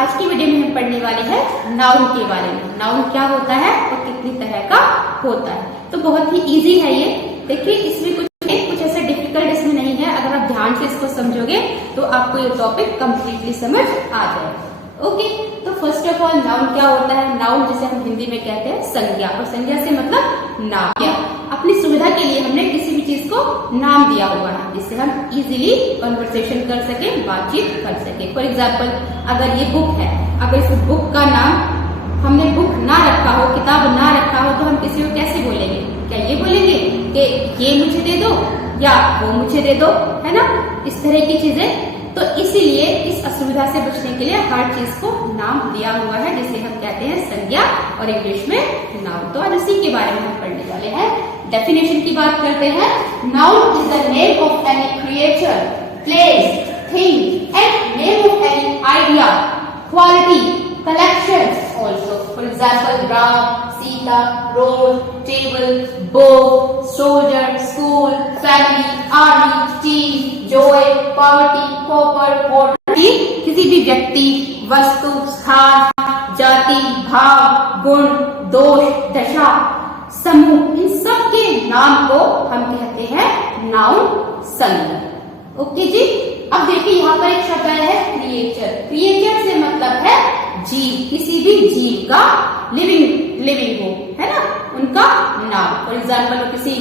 आज की वीडियो में हम पढ़ने वाले हैं नाउन के बारे में। नाउन क्या होता है और कितनी तरह का होता है। तो बहुत ही इजी है ये। देखिए इसमें कुछ ऐसा डिफिकल्ट इसमें नहीं है। अगर आप ध्यान से इसको समझोगे तो आपको ये टॉपिक कंप्लीटली समझ आ जाएगा। ओके, तो फर्स्ट ऑफ ऑल नाउन क्या होता है। नाउन जिसे हम हिंदी में कहते हैं संज्ञा, और संज्ञा से मतलब नाम। अपनी सुविधा के लिए हमने किसी भी चीज को नाम दिया हुआ है जिससे हम इजीली कन्वर्सेशन कर सके, बातचीत कर सके। फॉर एग्जाम्पल अगर ये बुक है, अगर इस बुक का नाम हमने बुक ना रखा हो, किताब ना रखा हो, तो हम किसी को कैसे बोलेंगे? क्या ये बोलेंगे कि ये मुझे दे दो या वो मुझे दे दो, है ना? इस तरह की चीजें। तो इसीलिए इस असुविधा से बचने के लिए हर चीज को नाम दिया हुआ है जिसे हम कहते हैं संज्ञा और इंग्लिश में नाउन। तो आज इसी के बारे में हम पढ़ने वाले हैं। डेफिनेशन की बात करते हैं। Noun is the name of any creature, place, thing and name of any idea, quality, collection also. For example, Ram, Sita, road, table, book, soldier, school, family, army, team, joy, poverty, pauper, poverty. किसी भी व्यक्ति, वस्तु, स्थान, जाति, भाव, गुण, दोष, दशा, समूह, इन सब के नाम को हम कहते हैं नाउन, संज्ञा। ओके जी। अब देखिए यहाँ पर एक शब्द आया है क्रिएचर। क्रिएचर से मतलब है जीव, किसी भी जीव का, लिविंग हो, है ना, उनका नाम। फॉर एग्जाम्पल किसी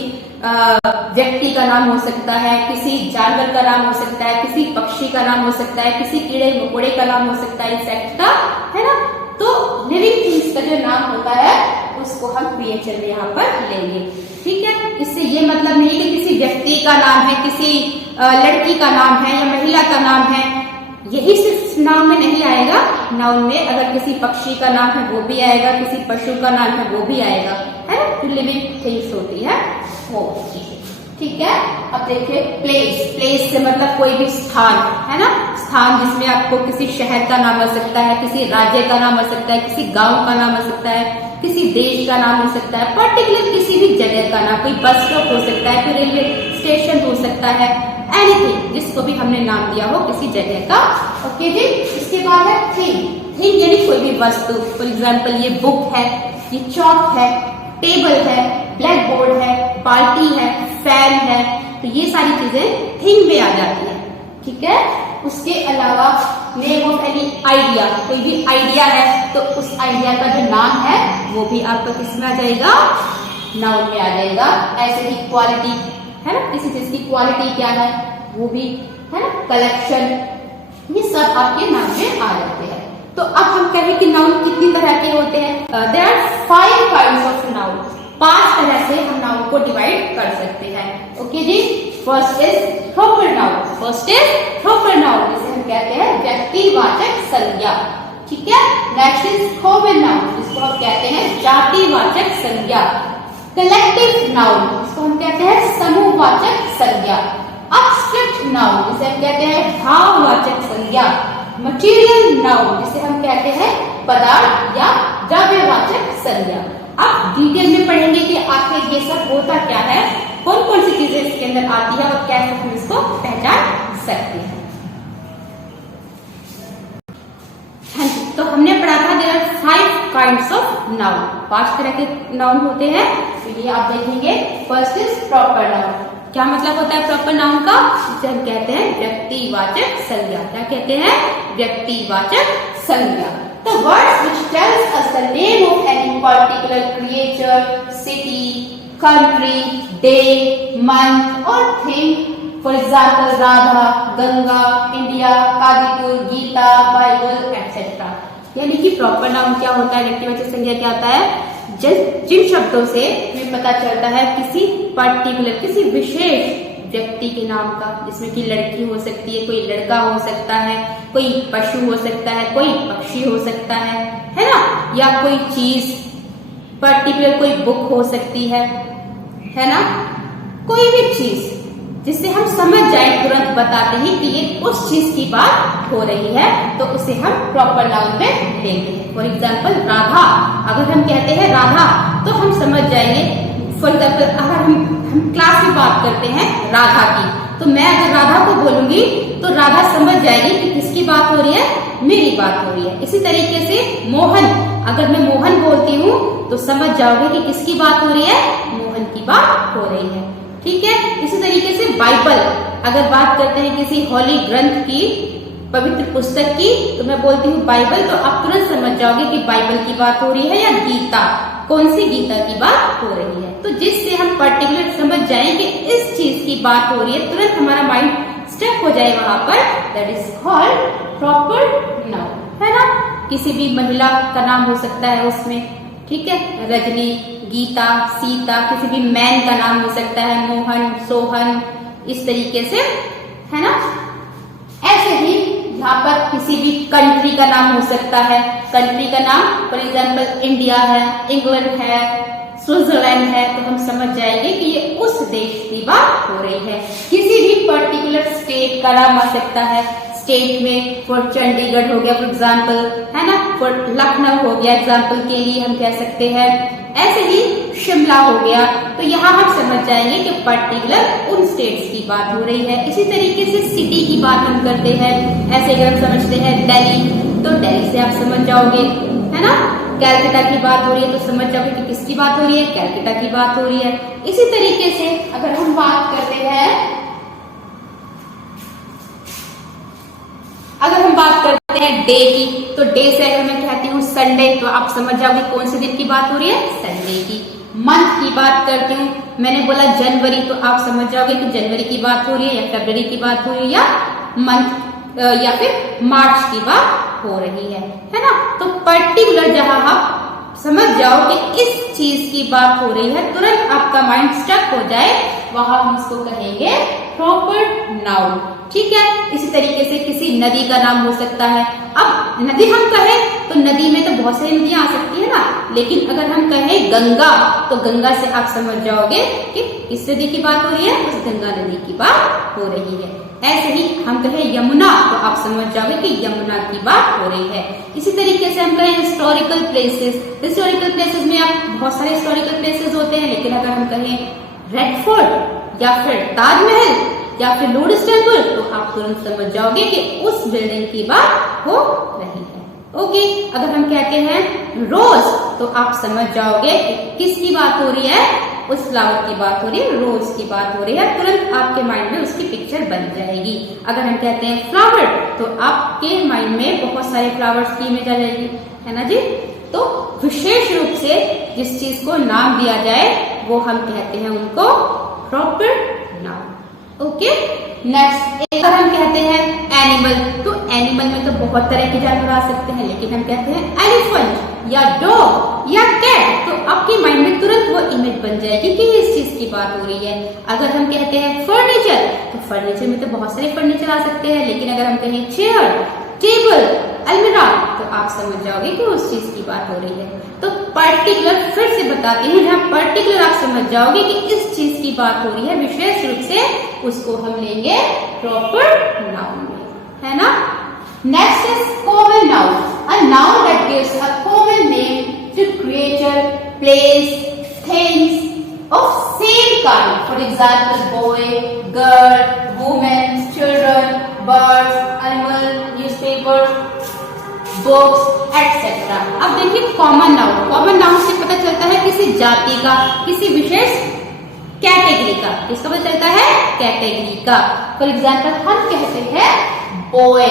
व्यक्ति का नाम हो सकता है, किसी जानवर का नाम हो सकता है, किसी पक्षी का नाम हो सकता है, किसी कीड़े मकोड़े का नाम हो सकता है, इंसेक्ट का, है ना। तो लिविंग थिंग्स का जो नाम होता है उसको हम क्रिएचर में यहाँ पर लेंगे। ठीक है, इससे ये मतलब नहीं कि किसी व्यक्ति का नाम है, किसी लड़की का नाम है या महिला का नाम है, यही सिर्फ नाम में नहीं आएगा। नाउन में अगर किसी पक्षी का नाम है वो भी आएगा, किसी पशु का नाम है वो भी आएगा, है जो लिविंग थिंग्स होती है वो। ठीक है। अब देखिए प्लेस। प्लेस से मतलब कोई भी स्थान, है ना, स्थान जिसमें आपको किसी शहर का नाम हो सकता है, किसी राज्य का नाम हो सकता है, किसी गांव का नाम हो सकता है, किसी देश का नाम हो सकता है, पर्टिकुलर किसी भी जगह का नाम, कोई बस स्टॉप हो सकता है, कोई रेलवे स्टेशन हो सकता है, एनीथिंग जिसको भी हमने नाम दिया हो किसी जगह का। ओके जी। इसके बाद है थिंग। थिंग यानी कोई भी वस्तु। फॉर एग्जाम्पल ये बुक है, ये चौक है, टेबल है, ब्लैक बोर्ड है, बाल्टी है, फैन है, तो ये सारी चीजें थिंग में आ जाती है। ठीक है। उसके अलावा नेम ऑफ एनी आइडिया, कोई भी आइडिया है तो उस आइडिया का जो नाम है वो भी आपका किस में आ जाएगा? नाउन में आ जाएगा। ऐसे ही क्वालिटी, है ना, किसी चीज की क्वालिटी क्या है वो भी, है ना, कलेक्शन, ये सब आपके नाम में आ जाते हैं। तो अब हम कहें कि नाउन कितनी तरह के होते हैं। There are 5 kinds of noun. 5 तरह से हम नाउन को डिवाइड कर सकते हैं। ओके जी। First is proper noun. First is proper noun, जिसे हम कहते हैं व्यक्तिवाचक संज्ञा। ठीक है। नेक्स्ट इज कॉमन नाउन, जिसको हम कहते हैं जातिवाचक संज्ञा। कलेक्टिव नाउन, जिसको हम कहते हैं समूहवाचक संज्ञा। अब्स्ट्रैक्ट नाउन, जिसे हम कहते हैं भाववाचक संज्ञा। मटेरियल नाउन, जिसे हम कहते हैं पदार्थ या द्रव्यवाचक संज्ञा। अब डिटेल में पढ़ेंगे कि आखिर ये सब होता क्या है, कौन कौन सी चीजें इसके अंदर आती है और कैसे हम इसको पहचान सकते हैं। हाँ जी, तो हमने पढ़ा था there are 5 kinds of noun. 5 तरह के नाउन होते हैं। तो ये आप देखेंगे। First is proper noun. क्या मतलब होता है प्रॉपर नाउन का? जिसे हम कहते हैं व्यक्तिवाचक संज्ञा। क्या कहते हैं? व्यक्तिवाचक संज्ञा। The words which tells us the name of any particular creature, city, country, day, month or thing. For example, Radha, Ganga, India, Kadipur, Gita, Bible, etc. यानी कि प्रॉपर नाउन क्या होता है, व्यक्तिवाचक संज्ञा क्या होता है? जिन शब्दों से हमें पता चलता है किसी पर्टिकुलर, किसी विशेष व्यक्ति के नाम का, जिसमें कि लड़की हो सकती है, कोई लड़का हो सकता है, कोई पशु हो सकता है, कोई पक्षी हो सकता है ना, या कोई चीज पर्टिकुलर, कोई बुक हो सकती है ना, कोई भी चीज जिससे हम समझ जाए, तुरंत बताते हैं कि ये उस चीज की बात हो रही है, तो उसे हम प्रॉपर नाउन में लेंगे। फॉर एग्जाम्पल राधा, अगर हम कहते हैं राधा तो हम समझ जाएंगे। फॉर एग्जाम्पल अगर हम क्लास में बात करते हैं राधा की, तो मैं अगर राधा को बोलूंगी तो राधा समझ जाएगी कि किसकी बात हो रही है, मेरी बात हो रही है। इसी तरीके से मोहन, अगर मैं मोहन बोलती हूँ तो समझ जाओगे कि किसकी बात हो रही है, मोहन की बात हो रही है। ठीक है। इसी तरीके से बाइबल, अगर बात करते हैं किसी होली ग्रंथ की, पवित्र पुस्तक की, तो मैं बोलती हूँ बाइबल, तो आप तुरंत समझ जाओगे कि बाइबल की बात हो रही है या गीता, कौन सी गीता की बात हो रही है। तो जिससे हम पर्टिकुलर समझ जाएं कि इस चीज की बात हो रही है, तुरंत हमारा माइंड स्टक हो जाए वहां पर, that is called proper noun, है ना। किसी भी महिला का नाम हो सकता है उसमें, ठीक है, रजनी, गीता, सीता, किसी भी मैन का नाम हो सकता है, मोहन, सोहन, इस तरीके से, है ना। ऐसे ही यहाँ पर किसी भी कंट्री का नाम हो सकता है, कंट्री का नाम फॉर एग्जाम्पल इंडिया है, इंग्लैंड है, स्विट्जरलैंड है, तो हम समझ जाएंगे कि ये उस देश की बात हो रही है। किसी भी पर्टिकुलर स्टेट का नाम आ सकता है, स्टेट में फॉर चंडीगढ़ हो गया फॉर एग्जाम्पल, है ना, फॉर लखनऊ हो गया एग्जाम्पल के लिए हम कह सकते हैं, ऐसे ही शिमला हो गया। तो यहाँ हम समझ जाएंगे कि पर्टिकुलर उन स्टेट्स की बात हो रही है। इसी तरीके से सिटी की बात हम करते हैं, ऐसे अगर हम समझते हैं दिल्ली, तो दिल्ली से आप समझ जाओगे, है ना। कैलकाटा की बात हो रही है तो समझ जाओगे कि किसकी बात हो रही है, कैलकाटा की बात हो रही है। इसी तरीके से अगर हम बात करते हैं, अगर हम बात करते हैं डे की, तो डे से अगर मैं कहती हूँ संडे, तो आप समझ जाओगे कौन से दिन की बात हो रही है, संडे की। मंथ की बात करती हूँ, मैंने बोला जनवरी, तो आप समझ जाओगे कि जनवरी की बात हो रही है या फरवरी की बात हो रही है, या मंथ या फिर मार्च की बात हो रही है ना। तो पर्टिकुलर जहां आप समझ जाओ कि इस चीज की बात हो रही है, तुरंत आपका माइंड स्टक हो जाए, वहां हम इसको कहेंगे प्रॉपर नाउन। ठीक है। इसी तरीके से किसी नदी का नाम हो सकता है। अब नदी हम कहें तो नदी में तो बहुत सारी नदियां आ सकती है ना, लेकिन अगर हम कहें गंगा, तो गंगा से आप समझ जाओगे कि किस नदी की बात हो रही है, उस गंगा नदी की बात हो रही है। ऐसे ही हम कहें यमुना, तो आप समझ जाओगे कि यमुना की बात हो रही है। इसी तरीके से हम कहें हिस्टोरिकल प्लेसेस, हिस्टोरिकल प्लेसेस में आप बहुत सारे हिस्टोरिकल प्लेसेस होते हैं, लेकिन अगर हम कहें रेड फोर्ट या फिर ताजमहल या फिर लोटस टेम्पल, तो आप तुरंत समझ जाओगे कि उस बिल्डिंग की बात हो रही है। ओके। अगर हम कहते हैं रोज, तो आप समझ जाओगे कि किसकी बात हो रही है, उस फ्लावर की बात हो रही है, रोज की बात हो रही है, तुरंत आपके माइंड में उसकी पिक्चर बन जाएगी। अगर हम कहते हैं फ्लावर, तो आपके माइंड में बहुत सारे फ्लावर्स की इमेज आ जाएगी, है ना जी। तो विशेष रूप से जिस चीज को नाम दिया जाए, वो हम कहते हैं उनको प्रॉपर नाउन। ओके। नेक्स्ट, अगर हम कहते हैं एनिमल, तो एनिमल में तो बहुत तरह के जानवर आ सकते हैं, लेकिन हम कहते हैं एलिफेंट या डॉग या कैट, तो आपके माइंड में तुरंत वो इमेज बन जाएगी कि इस चीज की बात हो रही है। अगर हम कहते हैं फर्नीचर, तो फर्नीचर में तो बहुत सारे फर्नीचर आ सकते हैं, लेकिन अगर हम कहें चेयर, टेबल, अलमीरा, तो आप समझ जाओगे कि उस चीज की बात हो रही है। तो पर्टिकुलर, फिर से बताती हूँ, जहाँ पर्टिकुलर आप समझ जाओगे कि इस चीज की बात हो रही है, विशेष रूप से उसको हम लेंगे प्रॉपर नाउन में, है ना। Next is common noun, a noun that gives a common name to creature, place, things of same kind, for example boy, girl, women, children, birds, animal, newspaper, books etcetera. अब देखिए common noun, common noun से पता चलता है किसी जाति का, किसी विशेष कैटेगरी का। किसका पता चलता है, कैटेगरी का। फॉर एग्जाम्पल हम कहते हैं बॉय,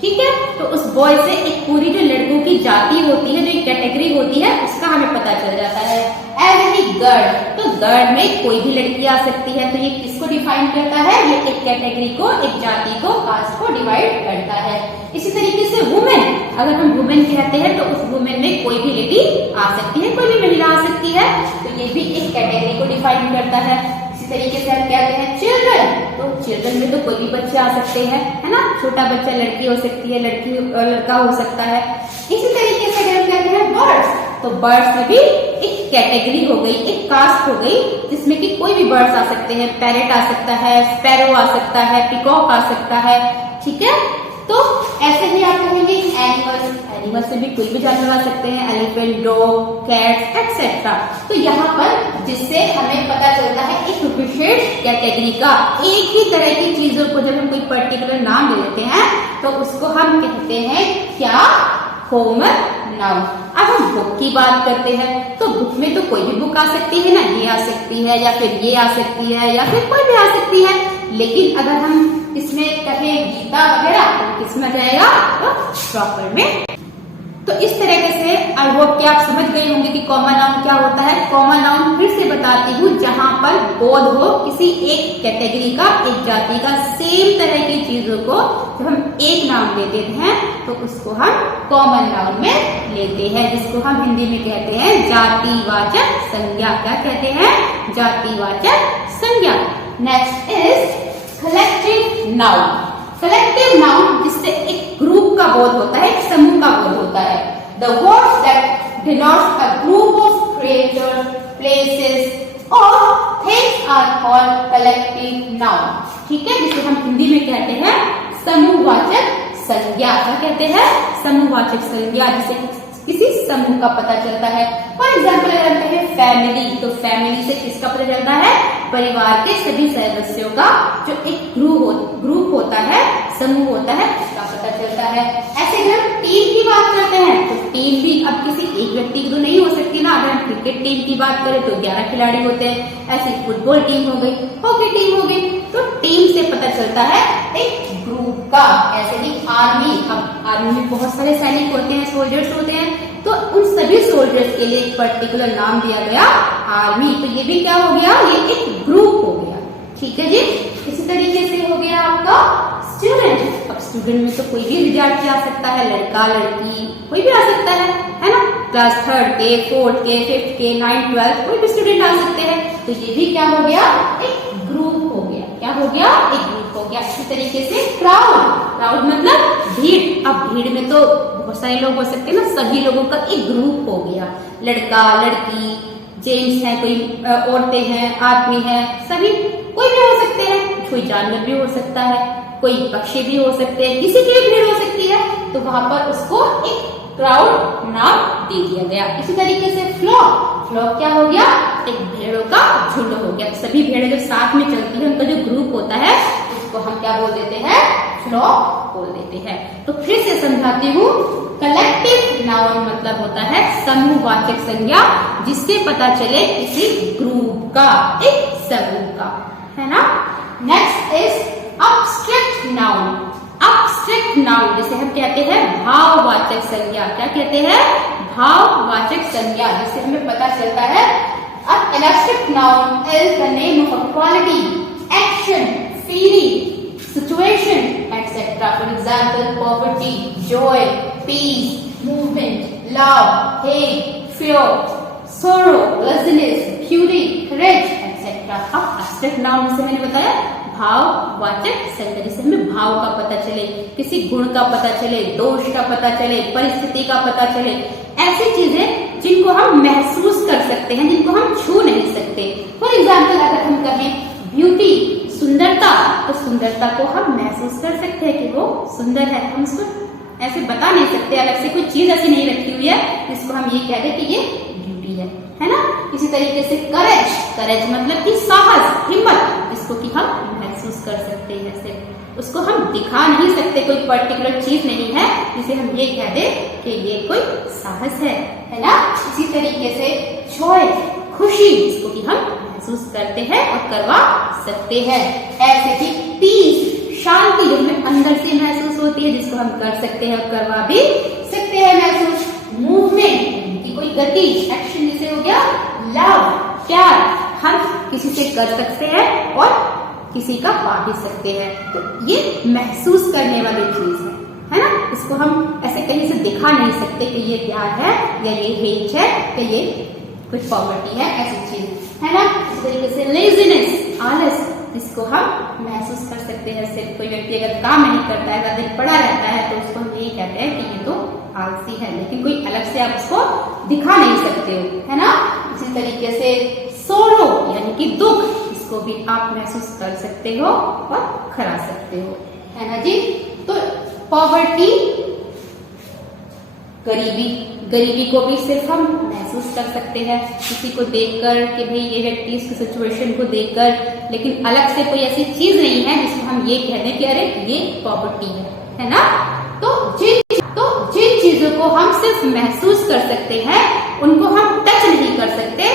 ठीक है, तो उस बॉय से एक पूरी जो लड़कों की जाति होती है, जो एक कैटेगरी होती है, उसका हमें पता चल जाता है। एज ही गर्ल, तो गर्ल में कोई भी लड़की आ सकती है, तो ये किसको डिफाइन करता है, ये एक कैटेगरी को, एक जाति को, कास्ट को डिवाइड करता है। इसी तरीके से वुमेन, अगर हम वुमेन कहते हैं तो उस वुमेन में कोई भी लेडी आ सकती है, कोई भी महिला आ सकती है, तो ये भी एक कैटेगरी को डिफाइन करता है। इसी तरीके से हम कहते हैं चिल्ड्रन, तो चिल्ड्रन में तो कोई भी बच्चे आ सकते हैं, है ना, छोटा बच्चा, लड़की हो सकती है, लड़की लड़का हो सकता है। इसी तरीके से अगर हम कहते हैं बर्ड्स, तो बर्ड्स में भी एक कैटेगरी हो गई, एक कास्ट हो गई, जिसमें कि कोई भी बर्ड्स आ सकते हैं, पैरेट आ सकता है, स्पैरो आ सकता है, पिकॉक आ सकता है, ठीक है। तो ऐसे ही आप कहेंगे एनिमल्स, एनिमल से भी कोई भी जानवर आ सकते हैं, एलिफेंट, डॉग, कैट्स एक्सेट्रा। तो यहाँ पर जिससे हमें पता चलता है एक विशेष कैटेगरी का एक ही तरह की चीजों को जब हम कोई पर्टिकुलर नाम दे देते हैं तो उसको हम कहते हैं क्या, कॉमन नाउन। अब हम बुक की बात करते हैं तो बुक में तो कोई भी बुक आ सकती है ना, ये आ सकती है या फिर ये आ सकती है या फिर कोई भी आ सकती है। लेकिन अगर हम इसमें कहें गीता वगैरह तो किसमें जाएगा, तो प्रॉपर में। तो इस तरीके से आई होप कि आप समझ गए होंगे कि कॉमन नाउन क्या होता है। कॉमन नाउन फिर से बताती हूँ, जहाँ पर बोध हो किसी एक कैटेगरी का, एक जाति का, सेम तरह की चीजों को जब हम एक नाम दे देते हैं तो उसको हम कॉमन नाउन में लेते हैं, जिसको हम हिंदी में कहते हैं जातिवाचक संज्ञा। क्या कहते हैं, जातिवाचक संज्ञा। Next is collective noun. Collective noun जिससे एक ग्रुप का बोध होता है, एक समूह का बोध होता है। The words that denote a group of creatures, places or things are called collective noun। ठीक है, जिसे हम हिंदी में कहते हैं समूहवाचक संज्ञा। क्या कहते हैं, समूहवाचक संज्ञा, जिसे किसी समूह का पता चलता है। फॉर एग्जाम्पल अगर हम कहें फैमिली, तो फैमिली से किसका पता चलता है, परिवार के सभी सदस्यों का जो एक ग्रुप होता है, समूह होता है, उसका पता चलता है। ऐसे अगर हम टीम की बात करते हैं तो टीम भी अब किसी एक व्यक्ति की तो नहीं हो सकती ना। अगर हम क्रिकेट टीम की बात करें तो 11 खिलाड़ी होते हैं, ऐसे फुटबॉल टीम हो गई, हॉकी टीम हो गई। तो टीम से पता चलता है एक ग्रुप का। ऐसे ही आर्मी, अब आर्मी में बहुत सारे सैनिक होते हैं, सोल्जर्स होते हैं, तो उन सभी सोल्जर्स के लिए एक पर्टिकुलर नाम दिया गया आर्मी। तो ये भी क्या हो गया, ये एक ग्रुप हो गया। ठीक है जी। इसी तरीके से हो गया आपका स्टूडेंट। अब स्टूडेंट में तो कोई भी विद्यार्थी आ सकता है, लड़का लड़की कोई भी आ सकता है ना। क्लास 3rd के, 4th के, 5th के, 9th, 12th कोई भी स्टूडेंट आ सकते हैं। तो ये भी क्या हो गया, एक ग्रुप हो गया। क्या हो गया, एक ग्रुप हो गया। इसी तरीके से क्राउड। क्राउड मतलब भीड़। अब भीड़ में तो बहुत सारे लोग हो सकते हैं ना, सभी लोगों का एक ग्रुप हो गया। लड़का लड़की, जेंट्स है, कोई औरतें हैं, आदमी है, सभी कोई भी हो सकते हैं। कोई जानवर भी हो सकता है, कोई पक्षी भी हो सकते हैं, किसी की भी भीड़ हो सकती है। तो वहां पर उसको एक क्राउड नाम दे दिया गया। इसी तरीके से फ्लॉक। फ्लॉक क्या हो गया, एक भेड़ों का झुंड हो गया। सभी भेड़ें जो साथ में चलती है, उनका जो ग्रुप होता है उसको हम क्या बोल देते हैं, फ्लॉक बोल देते हैं। तो फिर से समझाती हूँ, कलेक्टिव नाउन मतलब होता है समूहवाचक संज्ञा, जिससे पता चले किसी ग्रुप का, एक समूह का, है ना। Next is abstract noun. Abstract noun जिसे हम कहते हैं भाववाचक संज्ञा। क्या कहते हैं, भाववाचक संज्ञा, जिससे हमें पता चलता है an abstract noun is the name of a quality, action, feeling, situation, etc. For example, poverty, joy, peace, movement, love, hate, fear, sorrow, laziness, beauty, courage, etc. अब abstract noun से मैंने बताया भाववाचक संज्ञा, जिसे हमें भाव का पता चले, किसी गुण का पता चले, दोष का पता चले, परिस्थिति का पता चले, ऐसी चीजें जिनको हम महसूस कर सकते हैं, जिनको हम छू नहीं सकते। फॉर एग्जाम्पल अगर हम कहें ब्यूटी, सुंदरता, तो सुंदरता को हम महसूस कर सकते हैं कि वो सुंदर है। हम उसको ऐसे बता नहीं सकते, अलग से कोई चीज ऐसी नहीं रखी हुई है जिसको हम ये कह दें कि ये ब्यूटी है ना। इसी तरीके से करेज। करेज मतलब कि साहस, हिम्मत, जिसको कि हम महसूस कर सकते हैं, सिर्फ उसको हम दिखा नहीं सकते। कोई पर्टिकुलर चीज नहीं है जिसे हम ये कह दें कि ये कोई साहस है ना। इसी तरीके से जॉय, खुशी, जिसको कि हम महसूस करते हैं और करवा सकते हैं। ऐसे ही पीस, शांति, जो हमें अंदर से महसूस होती है, जिसको हम कर सकते हैं और करवा भी सकते हैं महसूस। मूवमेंट की कोई गति, एक्शन, जिसे हो गया लव, प्यार, हम किसी से कर सकते हैं और किसी का पा भी सकते हैं। तो ये महसूस करने वाली चीज है ना। इसको हम ऐसे कहीं से दिखा नहीं सकते कि ये प्यार है या ये हेट है या ये कुछ पॉवर्टी है, ऐसी चीज है ना। इस तरीके से लेजीनेस, आलस, जिसको हम महसूस कर सकते हैं। सिर्फ कोई व्यक्ति अगर काम नहीं करता है, अगर दिन पड़ा रहता है, तो उसको हम यही कहते हैं कि ये तो आलसी है, लेकिन कोई अलग से आप उसको दिखा नहीं सकते हो, है ना। इसी तरीके से सोरो यानी कि दुख, इसको भी आप महसूस कर सकते हो और करा सकते हो, है ना जी। तो पॉवर्टी गरीबी, गरीबी को भी सिर्फ हम महसूस कर सकते हैं किसी को देखकर कि भाई ये व्यक्ति इसकी सिचुएशन को देखकर, लेकिन अलग से कोई ऐसी चीज नहीं है जिसमें हम ये कह दें कि अरे ये पॉवर्टी है ना। तो जिन चीजों को हम सिर्फ महसूस कर सकते हैं उनको हम टच नहीं कर सकते,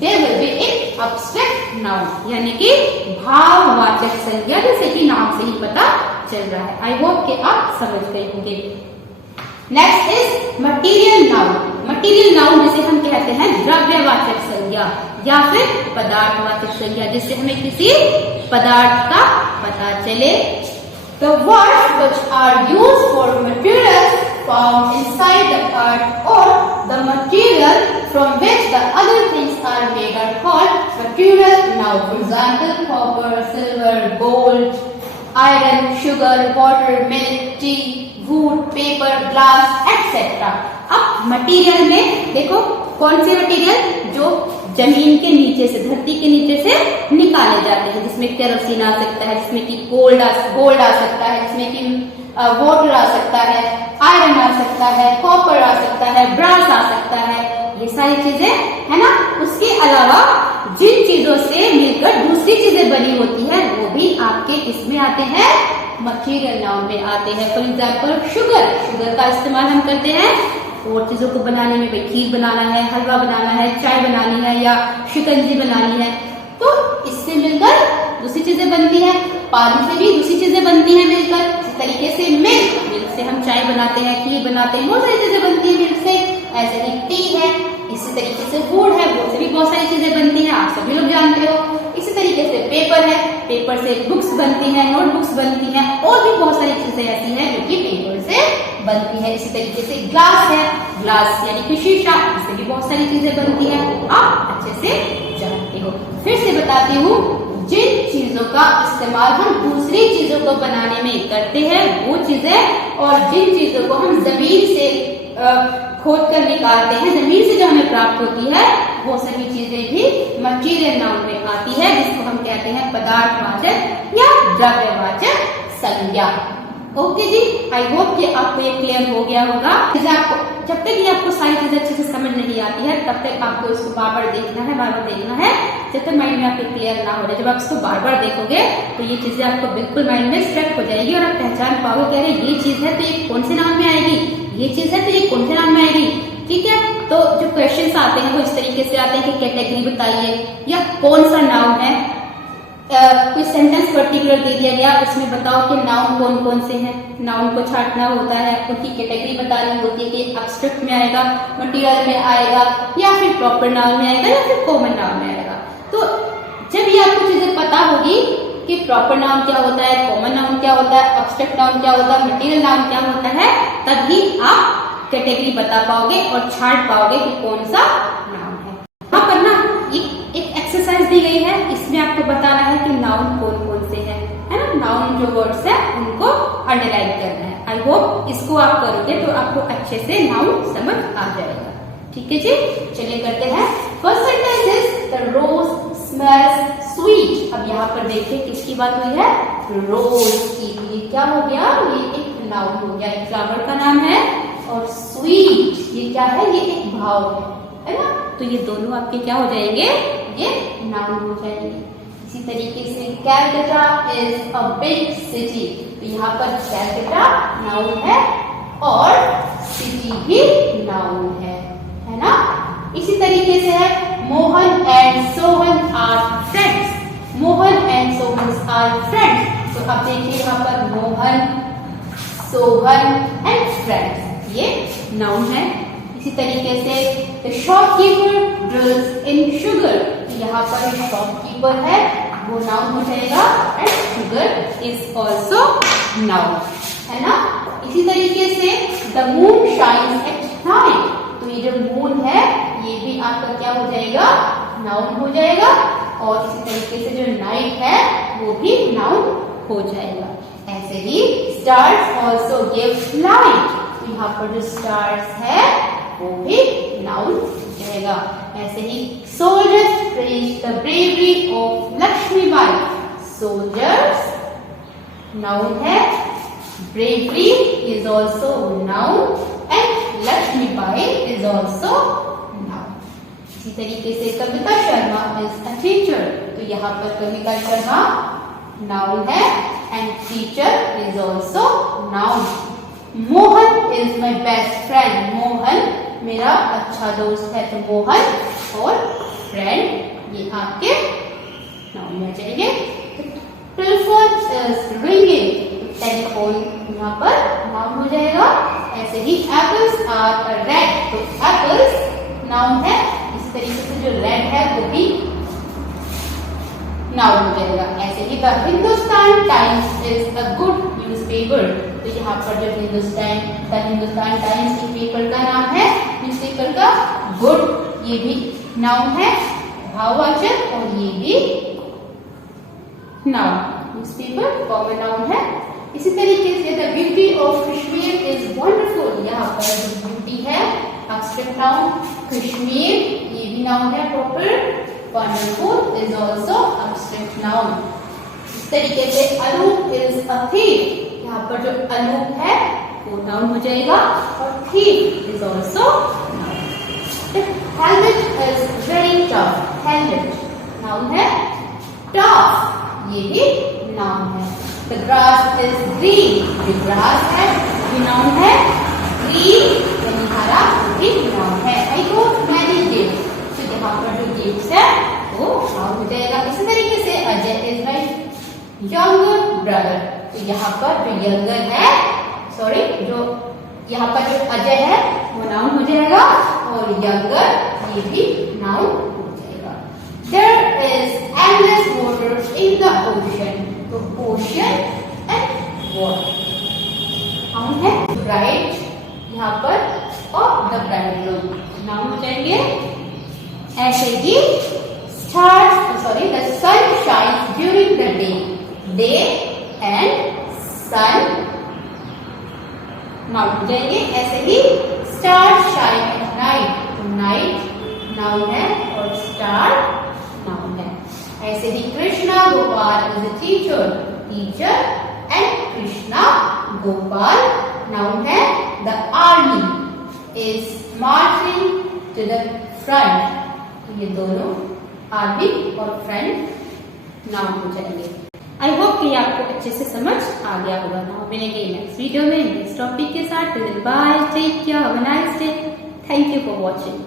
they will be in abstract noun, यानी कि भाववाचक संज्ञा, जैसे कि नाम से ही पता चल रहा है। आई होप कि आप समझ गए होंगे। Next is material noun. Material noun जिसे हम कहते हैं द्रव्यवाचक संज्ञा या फिर पदार्थवाचक संज्ञा, जिससे हमें किसी पदार्थ का पता चले। The words which are used for materials found inside the earth or the material from which the other things are made are called material noun. For example, copper, silver, gold, iron, sugar, water, milk, tea, wood, paper, glass, etc. अब material में देखो कौन से material जो जमीन के नीचे से, धरती के नीचे से निकाले जाते हैं, जिसमें केरोसिन आ सकता है, जिसमें कि गोल्ड आ सकता है, जिसमें कि वाटर आ सकता है, आयरन आ सकता है, कॉपर आ सकता है, ब्रास आ सकता है, ये सारी चीजें है ना। उसके अलावा जिन चीजों से मिलकर दूसरी चीजें बनी होती है वो भी आपके इसमें आते हैं, मटीरियल नाउन में आते हैं। फॉर एग्जाम्पल शुगर का इस्तेमाल हम करते हैं और चीजों को बनाने में, भाई खीर बनाना है, हलवा बनाना है, चाय बनानी है या शिकंजी बनानी है, तो इससे मिलकर दूसरी चीजें बनती है। पानी से भी दूसरी चीजें बनती हैं मिलकर। इसी तरीके से मिल्क से हम चाय बनाते हैं, खीर बनाते हैं, बहुत सारी चीजें बनती है मिल्क से। ऐसे ही टी है, इसी तरीके से वुड है, वुड से भी बहुत सारी चीजें बनती हैं, आप सभी लोग जानते हो। इसी तरीके से पेपर है, पेपर से बुक्स बनती हैं, नोटबुक्स बनती हैं, और भी बहुत सारी चीजें ऐसी हैं जो कि पेपर से बनती है। इसी तरीके से ग्लास है, ग्लास यानी कि शीशा, इससे भी बहुत सारी चीजें बनती हैं, आप अच्छे से जानते हो। फिर से बताती हूँ, जिन चीजों का इस्तेमाल हम दूसरी चीजों को बनाने में करते हैं वो चीजें, और जिन चीजों को हम जमीन से खोद कर निकालते हैं, जमीन से जो हमें प्राप्त होती है, वो सभी चीजें भी मटीरियल नाउन में आती है, जिसको हम कहते हैं पदार्थवाचक या द्रव्यवाचक संज्ञा। ओके जी, आई होप कि आपको ये क्लियर हो गया होगा। जब तक ये आपको सारी चीजें अच्छे से समझ नहीं आती है तब तक आपको इसको बार बार देखना है, जब तक माइंड में आपके क्लियर ना हो रहे। जब आप इसको बार बार देखोगे तो ये चीजें आपको बिल्कुल माइंड में स्ट्रक हो जाएगी और आप पहचान पाओगे कि अरे ये चीज है तो ये कौन से नाम में आएगी, ये चीज है तो ये कौन से नाम में आएगी। ठीक है, तो जो क्वेश्चंस आते हैं वो इस तरीके से आते हैं कि कैटेगरी बताइए या कौन सा नाउन है, कोई सेंटेंस पर्टिकुलर दे दिया गया, उसमें बताओ कि नाउन कौन कौन से हैं। नाउन को छांटना होता है, उनकी कैटेगरी बतानी होती है कि एब्स्ट्रैक्ट में आएगा, मटीरियल में आएगा, या फिर प्रॉपर नाउन में आएगा, या फिर कॉमन नाउन में आएगा। तो जब ये आपको चीजें पता होगी कि प्रॉपर नाउन क्या होता है, कॉमन नाउन क्या होता है, एब्स्ट्रैक्ट नाउन क्या होता है, मटीरियल नाउन क्या होता है, तभी आप कैटेगरी बता पाओगे और छांट पाओगे कि कौन सा नाउन है। यहाँ पर ना एक एक्सरसाइज दी गई है, इसमें आपको बताना है कि नाउन कौन कौन से है ना। नाउन जो वर्ड्स है उनको अंडरलाइन करना है। आई होप इसको आप करोगे तो आपको अच्छे से नाउन समझ आ जाएगा। ठीक है जी, चलिए करते हैं। First sentence is the rose smells sweet. अब यहाँ पर देखिए किसकी बात हुई है, रोज की। ये क्या हो गया, ये एक नाउन हो गया, एक फ्लावर का नाम है, और स्वीट ये क्या है, ये एक भाव है ना। तो ये दोनों आपके क्या हो जाएंगे, ये नाउन हो जाएंगे। इसी तरीके से Calcutta is a big city. तो यहाँ पर कैलकाटा नाउन है और सिटी भी नाउन है ना। इसी तरीके से है Mohan and Sohan are friends. Mohan and Sohan are friends. तो अब देखिए यहाँ पर मोहन, सोहन एंड फ्रेंड्स, ये नाउन है। इसी तरीके से the shopkeeper deals in sugar. यहाँ पर शॉपकीपर है वो नाउन हो जाएगा, and sugar is also noun है ना। इसी तरीके से the moon shines at night. तो ये जो मून है ये भी आपका क्या हो जाएगा, नाउन हो जाएगा। और इसी तरीके से जो नाइट है वो भी नाउन हो जाएगा। ऐसे ही स्टार्स ऑल्सो गिव लाइट। तो यहाँ पर जो स्टार्स है वो भी नाउन हो जाएगा। ऐसे ही soldiers praise the bravery of Lakshmibai. Soldiers noun है, bravery is also noun, and also noun. इसी तरीके से Kavita Sharma is a teacher, तो यहाँ पर कविता शर्मा नाउन है and teacher is also noun. Mohan is my best friend, Mohan मेरा अच्छा दोस्त है, तो मोहन और फ्रेंड ये आपके नाउन में जाएंगे। टेलीफोन इज रिंगिंग, टेलीफोन यहाँ पर नाउन हो जाएगा। ऐसे ही एप्पल्स आर रेड, तो एप्पल्स नाउन है। इस तरीके से जो रेड है वो भी नाउन हो जाएगा। ऐसे ही the Hindustan Times is a good newspaper, तो यहाँ पर जो हिंदुस्तान टाइम्स की पेपर का नाम है, न्यूज़पेपर का गुड, ये भी नाउन है भाववाचक, और ये भी नाउन, न्यूज़पेपर कॉमन नाउन है। इसी तरीके से the beauty of Kashmir is wonderful, यहाँ पर जो ब्यूटी है एब्स्ट्रैक्ट नाउन, कश्मीर ये भी नाउन है proper. Wonderful is also abstract noun. इस तरीके से अनूप इज अ थीफ, यहाँ पर जो अनूप है वो नाउन हो जाएगा, और thief is also noun. Helmet is very tough, helmet noun है, टफ ये भी नाउन है। The grass is green, जो ग्रास है ये नाउन है, ग्रीन यानी हरा वो भी नाउन है। I got many gifts, तो यहाँ पर जो गिफ्ट्स है वो नाउन हो जाएगा। इसी तरीके से Ajay is my younger brother, तो यहाँ पर जो यंगर है, सॉरी जो यहाँ पर जो अजय है वो नाउन हो जाएगा, और यंगर ये भी नाउन हो जाएगा। There is endless water in the ocean, तो ओशियन एंड वाटर नाउन है। ब्राइट यहाँ पर और द ब्राइट रूम नाउन हो जाएंगे। ऐसे ही stars, sorry the sun shines during the day, day and sun noun हो जाएंगे। ऐसे ही स्टार शाइन एट नाइट, तो नाइट नाउन है और स्टार नाउन है। ऐसे ही Krishna Gopal is a teacher, teacher and Krishna Gopal noun है। The army is marching to the front, ये दोनों आर्मी और फ्रंट नाउन हो जाएंगे। आई होप कि आपको अच्छे से समझ आ गया होगा। नाउ मिलेंगे नेक्स्ट वीडियो में नेक्स्ट टॉपिक के साथ। Bye, take care, have a nice day, thank you for watching.